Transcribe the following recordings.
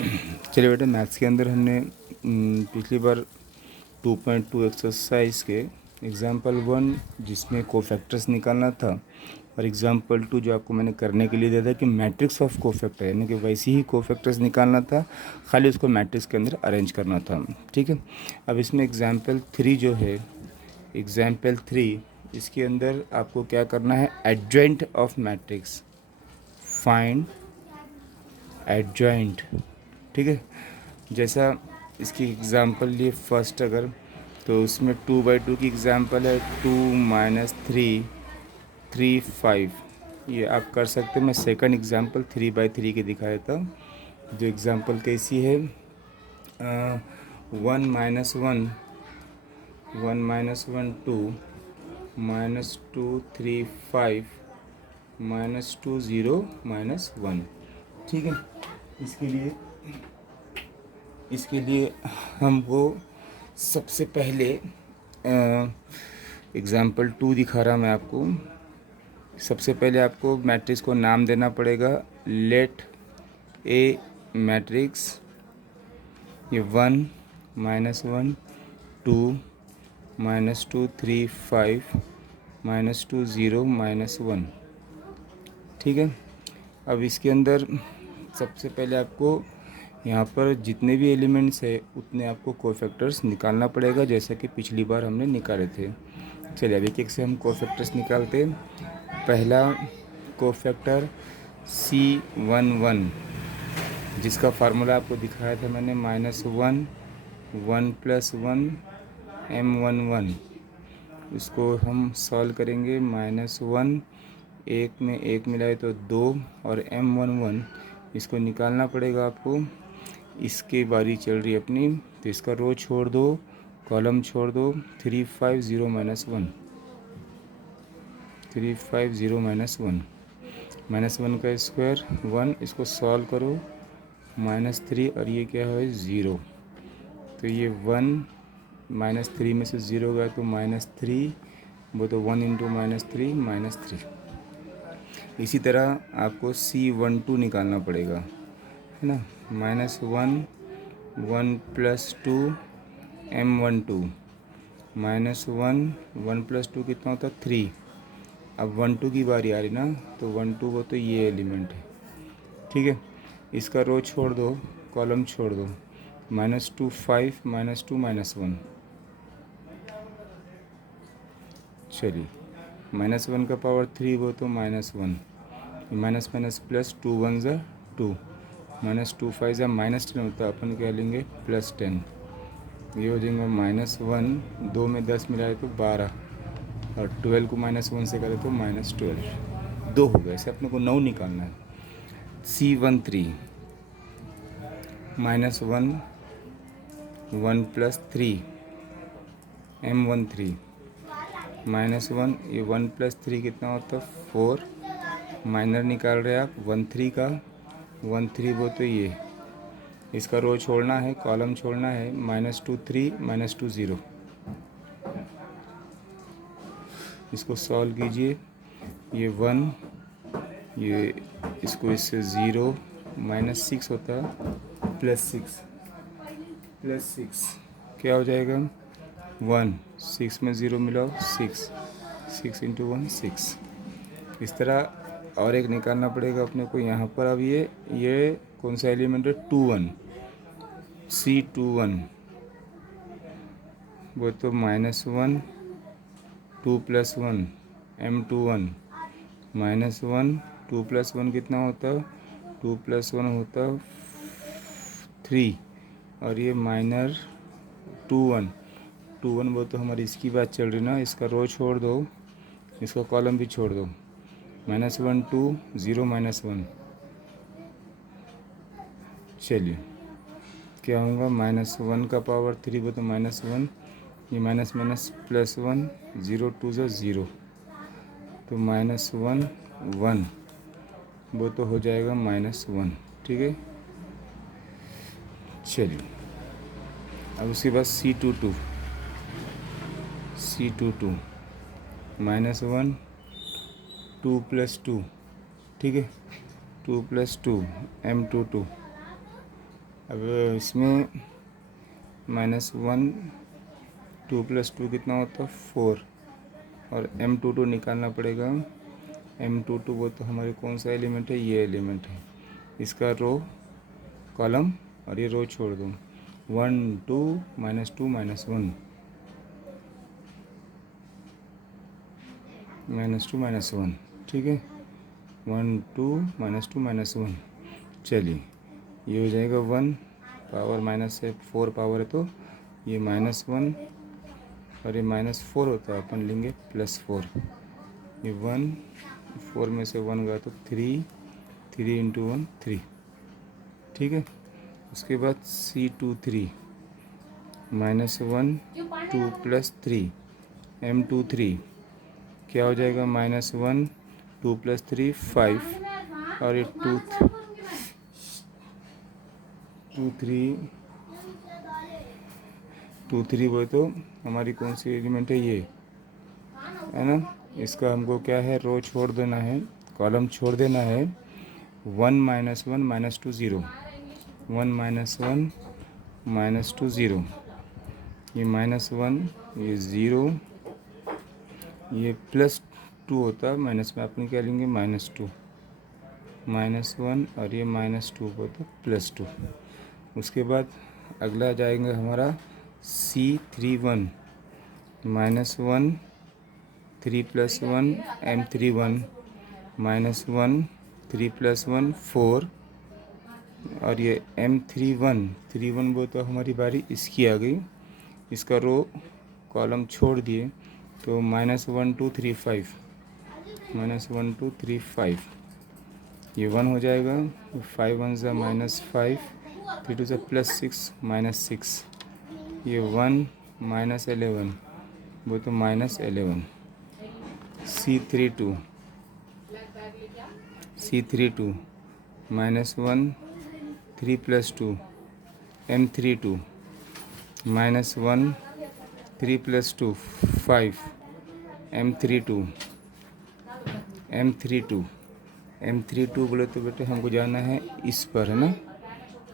चलिए बेटा, मैथ्स के अंदर हमने पिछली बार 2.2 एक्सरसाइज के एग्जाम्पल 1 जिसमें कोफैक्टर्स निकालना था, और एग्जाम्पल 2 जो आपको मैंने करने के लिए दिया था कि मैट्रिक्स ऑफ कोफैक्टर, यानी कि वैसे ही कोफैक्टर्स निकालना था, खाली उसको मैट्रिक्स के अंदर अरेंज करना था। ठीक है। अब इसमें एग्जाम्पल 3 जो है, एग्जाम्पल 3 इसके अंदर आपको क्या करना है, adjoint of matrix, find adjoint. ठीक है। जैसा इसकी एग्ज़ाम्पल लिए फर्स्ट अगर, तो उसमें 2/2 की एग्ज़ाम्पल है, 2 - 3 3 5। ये आप कर सकते हैं। मैं सेकंड एग्ज़ाम्पल 3/3 के दिखाया था, जो एग्ज़ाम्पल कैसी है, 1 - 1 2 - 2 3 5 -2 0 -1। ठीक है। इसके लिए हमको सबसे पहले एग्ज़ाम्पल 2 दिखा रहा मैं आपको। सबसे पहले आपको मैट्रिक्स को नाम देना पड़ेगा। लेट ए मैट्रिक्स, ये 1 - 1 2 -2 3 5 -2 0 -1। ठीक है। अब इसके अंदर सबसे पहले आपको यहाँ पर जितने भी एलिमेंट्स है उतने आपको कोफैक्टर्स निकालना पड़ेगा, जैसा कि पिछली बार हमने निकाले थे। चलिए अब एक एक से हम कोफैक्टर्स निकालते हैं। पहला कोफैक्टर C11, जिसका फार्मूला आपको दिखाया था मैंने, -1 1 + 1 M11। इसको हम सॉल्व करेंगे। -1 एक में एक मिलाए तो 2, और M11 इसको निकालना पड़ेगा आपको। इसकी बारी चल रही है अपनी, तो इसका रो छोड़ दो, कॉलम छोड़ दो। 350 - 1 350 - 1 का स्क्वायर 1, इसको सॉल्व करो। -3 और ये क्या है 0, तो ये 1 -3 में से 0 गया तो -3, वो तो 1 × -3 -3। इसी तरह आपको C12 निकालना पड़ेगा, है ना। -1 1 + 2 M12 -1 1 + 2 कितना होता है 3। अब 1 2 की बारी आ रही ना, तो 1 2 वो तो ये एलिमेंट है। ठीक है। इसका रो छोड़ दो, कॉलम छोड़ दो। -2 5 -2 -1। चलिए, -1 का पावर 3 वो तो -1, माइनस माइनस प्लस 2 1 ज़ा 2, -2 5 ज़ा -10 होता, अपन क्या लेंगे +10। ये हो जाएगा -1, 2 में 10 मिलाए तो 12, और 12 को -1 से करें तो -12, 2 हो गए। ऐसे अपने को 9 निकालना है। C13 -1 1 + 3 M13 -1, ये 1 + 3 कितना होता है 4। माइनर निकाल रहे हैं आप 1 3 का, 1 3 वो तो ये, इसका रो छोड़ना है, कॉलम छोड़ना है। -2 3 -2 0। इसको सॉल्व कीजिए। ये 1, ये इसको इससे 0, -6 होता है, +6 क्या हो जाएगा 1, 6 में 0 मिलाओ 6, 6 × 1 6। इस तरह और एक निकालना पड़ेगा अपने को यहाँ पर। अब ये कौन सा एलिमेंट है 21, C21, वो तो -1 2 + 1 M21 -1 2 + 1 कितना होता है 2 + 1 होता 3, और ये माइनर 21 वो तो हमारी इसकी बात चल रही ना। इसका रो छोड़ दो, इसका कॉलम भी छोड़ दो। -1 2 0 -1। चलिए क्या होगा, -1 का पावर 3 वो तो -1, ये माइनस माइनस +1, 0 2 ज़ा 0, तो -1 1 वो तो हो जाएगा -1। ठीक है। चलिए अब उसके बाद C22 -1 2 + 2, ठीक है 2 + 2 M22 अब इसमें -1, 2 + 2 कितना होता है 4, और m22 निकालना पड़ेगा। m22 वो तो हमारे कौन सा एलिमेंट है, ये एलिमेंट है। इसका रो कॉलम और ये रो छोड़ दो। 1 2 -2 -1 -2 -1, ठीक है। 1 2 -2 -1, चलिए ये हो जाएगा 1, पावर माइनस है 4 पावर है तो ये -1, और ये -4 होता है अपन लेंगे +4। ये 1, 4 में से 1 गया तो 3, 3 × 1 3, ठीक है। उसके बाद C23 -1 2 + 3 m23 क्या हो जाएगा, -1 2 + 3 5, और ये 2 3 वो तो हमारी कौन सी एलिमेंट है, ये है ना। इसका हमको क्या है, रो छोड़ देना है, कॉलम छोड़ देना है। 1 -1 -2 0, 1 -1 -2 0, ये -1 ये 0, ये +2 होता है, माइनस में आप क्या लेंगे -2, -1 और ये -2 होता +2। उसके बाद अगला जाएंगे हमारा C31 -1 3 + 1 m31 -1 3 + 1 4, और ये m31 वो तो हमारी बारी इसकी आ गई। इसका रो कॉलम छोड़ दिए तो -1 2 3 5, -1 2 3 5, ये 1 हो जाएगा। 5 1 ज़ा -5, 3 2 ज़ा +6 -6, ये 1 -11 वो तो -11। C32 -1 3 + 2 m32 -1 3 + 2 5 m32 बोले तो बेटे हमको जाना है इस पर, है ना।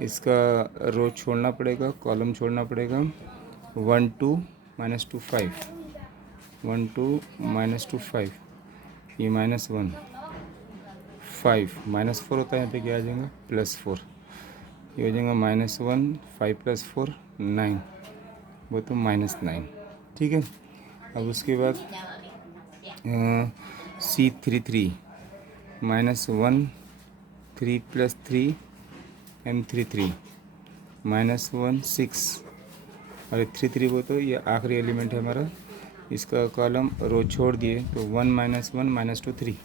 इसका रो छोड़ना पड़ेगा, कॉलम छोड़ना पड़ेगा। 1 2 -2 5, 1 2 -2 5, ये -1 5 -4 होता है, यहाँ पे क्या आ जाएगा +4, ये हो जाएगा -1 5 + 4 9, वो तो -9, ठीक है। अब उसके बाद C33 -1 3 + 3 m33 -1 6, और 3 3 वो तो ये आखिरी एलिमेंट है हमारा। इसका कॉलम रो छोड़ दिए तो 1 -1 -2 3,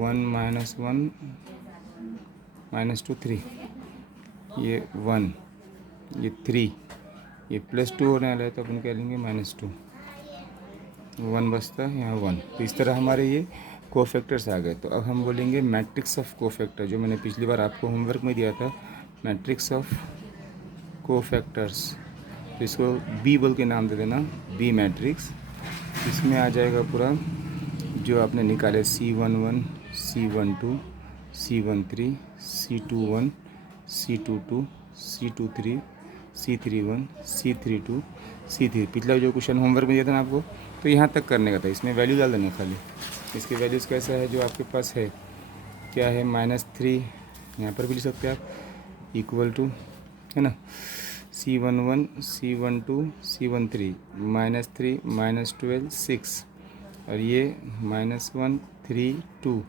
1 -1 -2 3, ये 1, ये 3, ये +2 होने वाला है तो अपन कह लेंगे -2, 1 बचता है यहाँ 1। तो इस तरह हमारे ये कोफैक्टर्स आ गए। तो अब हम बोलेंगे मैट्रिक्स ऑफ कोफैक्टर, जो मैंने पिछली बार आपको होमवर्क में दिया था, मैट्रिक्स ऑफ कोफैक्टर्स। तो इसको बी बोल के नाम दे देना, बी मैट्रिक्स। इसमें आ जाएगा पूरा जो आपने निकाले C11 C12 C13 C21 C22 C23 C31 C32 C3। पिछला जो क्वेश्चन होमवर्क में दिया था ना आपको, तो यहाँ तक करने का था, इसमें वैल्यू डाल देना खाली। इसके वैल्यूज़ कैसा है जो आपके पास है, क्या है -3, यहाँ पर भी लिख सकते हैं आप, इक्वल टू, है ना, C11 C12 C13 -3 -12 6, और ये -1 3 2,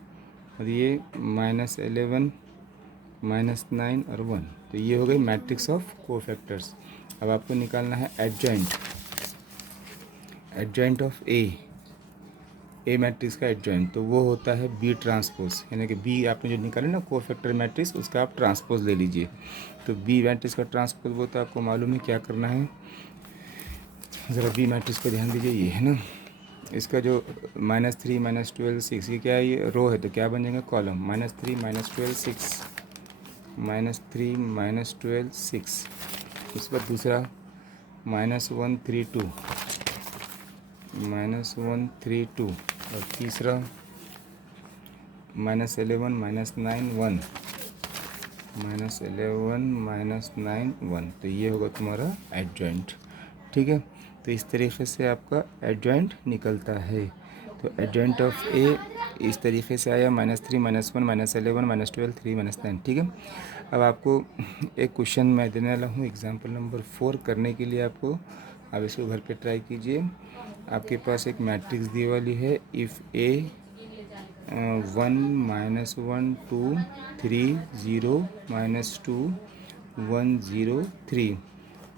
और ये -11 -9 और 1। तो ये हो गई मैट्रिक्स ऑफ कोफैक्टर्स। अब आपको निकालना है एडजॉइंट ऑफ ए मैट्रिक्स का एडजॉइंट। तो वो होता है बी ट्रांसपोज, यानी कि बी आपने जो निकाले ना कोफैक्टर मैट्रिक्स, उसका आप ट्रांसपोज ले लीजिए। तो बी मैट्रिक्स का ट्रांसपोज वो तो आपको मालूम है क्या करना है। ज़रा बी मैट्रिक्स पर ध्यान दीजिए, ये है ना, इसका जो -3 -12 6, ये क्या है, ये रो है, तो क्या बन जाएगा कॉलम, -3 -12 6 -3 -12 6। उसके बाद दूसरा -1 3 2 -1 3 2, और तीसरा -11 -9 1, -11 -9 1, तो ये होगा तुम्हारा एडजॉइंट। ठीक है, तो इस तरीके से आपका एडजॉइंट निकलता है। तो एडजॉइंट ऑफ ए इस तरीके से आया -3 -1 -11 -12 3 -9। ठीक है, अब आपको एक क्वेश्चन मैं देने वाला हूँ एग्जाम्पल नंबर 4 करने के लिए। आपको आप इसको घर पे ट्राई कीजिए। आपके पास एक मैट्रिक्स दी वाली है, इफ़ ए 1 -1 2 3 0 -2 1 0 3।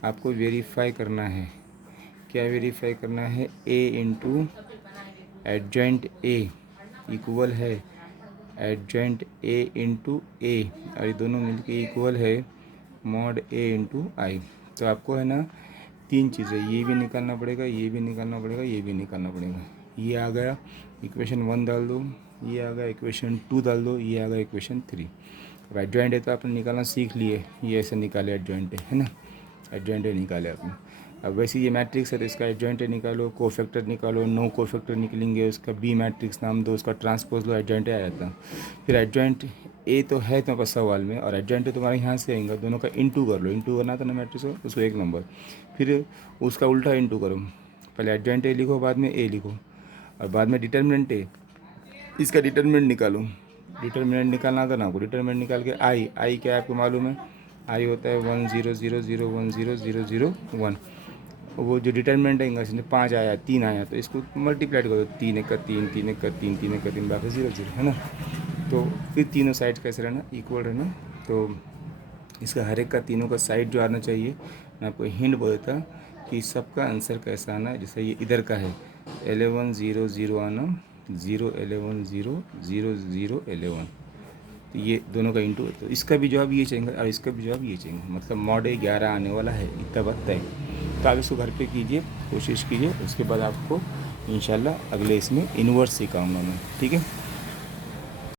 आपको वेरीफाई करना है। क्या वेरीफाई करना है? ए इंटू एडजॉइंट ए इक्वल है एडजॉइंट ए इंटू ए, और ये दोनों मिलके इक्वल है मॉड ए इंटू आई। तो आपको है ना 3 चीज़ें, ये भी निकालना पड़ेगा, ये भी निकालना पड़ेगा, ये भी निकालना पड़ेगा। ये आ गया इक्वेशन 1 डाल दो, ये आ गया इक्वेशन 2 डाल दो, ये आ गया इक्वेशन 3। अब एडजॉइंट है तो आपने निकालना सीख लिए, ये ऐसे निकाले एडजॉइंट है ना, एडजॉइंट है निकाले आपने। अब वैसे ये मैट्रिक्स है तो इसका एडजॉइंट निकालो, कोफैक्टर निकालो, नो कोफैक्टर निकलेंगे, उसका बी मैट्रिक्स नाम दो, उसका ट्रांसपोज लो, एडजॉइंट आ जाता है। फिर एडजॉइंट ए तो है तुम्हारे पास सवाल में, और एडजॉइंट तुम्हारे यहाँ से आएगा, दोनों का इंटू कर लो, इंटू करना था ना मैट्रिक्स को, उसको 1 नंबर, फिर उसका उल्टा इंटू करो। पहले एडजॉइंट ए लिखो, बाद में ए लिखो, और बाद में डिटर्मिनेंट ए, इसका डिटर्मिनेंट निकालो। डिटर्मिनेंट निकालना था ना आपको, डिटर्मिनेंट निकाल के आई क्या है आपको मालूम है? आई होता है 1 0 0 0 1 0 0 0 1। वो जो डिटर्मिनेंट है इसमें 5 आया, 3 आया, तो इसको मल्टीप्लाई करो, 3 1 का 3 3 1 का 3 3 1 का 3 बाकी 0 0 है ना। तो फिर तीनों साइड कैसे रहना? इक्वल रहना। तो इसका हर एक का तीनों का साइड जो आना चाहिए, मैं आपको हिंट बोल देता कि सबका आंसर कैसा आना है। जैसे ये इधर का है 11 0 0 आना, 0 11 0 0 0 11, तो ये दोनों का इंटू है, तो इसका भी जवाब ये चाहिए और इसका भी जवाब ये चाहिए, मतलब मॉड 11 आने वाला है, इतना बात तय। तो आप इसको घर पे कीजिए, कोशिश कीजिए, उसके बाद आपको इंशाल्लाह अगले इसमें इन्वर्स सिखाऊंगा मैं। ठीक है।